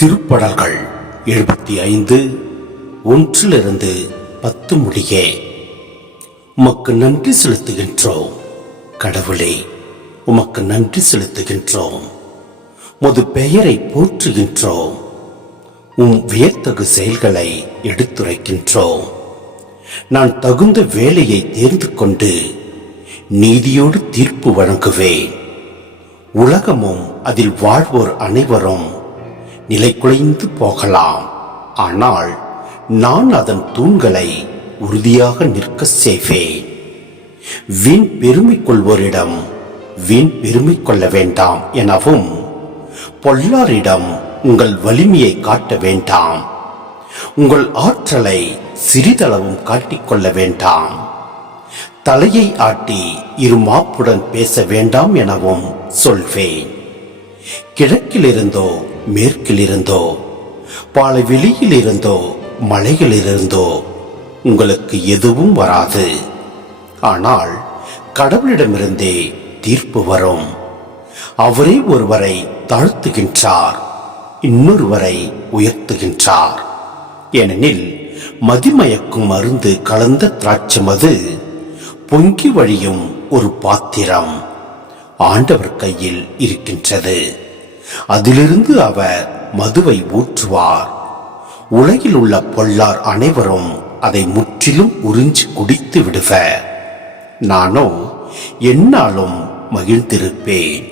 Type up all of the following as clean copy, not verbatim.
திருப்படல்கள் 75 1 10 முடிய. உமக்கு நன்றி செலுத்துகின்றோம் கடவுளே, உமக்கு நன்றி செலுத்துகின்றோம். உமது பெயரை போற்றுகின்றோம். வியத்தகு செயல்களை எடுத்துரைக்கின்றோம். நான் தகுந்த வேலையை தேர்ந்து கொண்டு நீதியோடு தீர்ப்பு வழங்குவேன். உலகமும் அதில் வாழ்வோர் அனைவரும் நிலை குலைந்து போகலாம், ஆனால் நான் அதன் தூண்களை உறுதியாக நிற்க செய்வேன். வீண் பெருமை கொள்வோரிடம் வீண் பெருமை கொள்ள வேண்டாம் எனவும், பொல்லாரிடம் உங்கள் வலிமையை காட்ட வேண்டாம், உங்கள் ஆற்றலை சிறிதளவும் காட்டிக்கொள்ள வேண்டாம், தலையை ஆட்டி இருமாப்புடன் பேச வேண்டாம் எனவும் சொல்வேன். கிழக்கிலிருந்தோ மேற்கிலிருந்தோ பாலைவெளியிலிருந்தோ மலைகளிலிருந்தோ உங்களுக்கு எதுவும் வராது. ஆனால் கடவுளிடமிருந்தே தீர்ப்பு வரும். அவரே ஒருவரை தாழ்த்துகின்றார், இன்னொருவரை உயர்த்துகின்றார். ஏனெனில் மதிமயக்கும் மருந்து கலந்த திராட்சை மது பொங்கி வழியும் ஒரு பாத்திரம் ஆண்டவர் கையில் இருக்கின்றது. அதிலிருந்து அவர் மதுவை ஊற்றுவார். உலகில் உள்ள பொல்லார் அனைவரும் அதை முற்றிலும் உறிஞ்சி குடித்து விடுவர். நானோ எந்நாளும் மகிழ்ந்திருப்பேன்.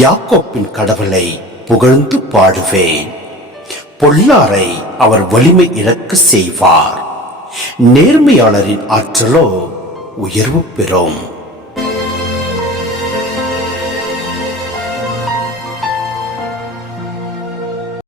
யாக்கோப்பின் கடவுளை புகழ்ந்து பாடுவேன். பொல்லாரை அவர் வலிமை இழக்க செய்வார். நேர்மையாளரின் ஆற்றலோ உயர்வு பெறும்.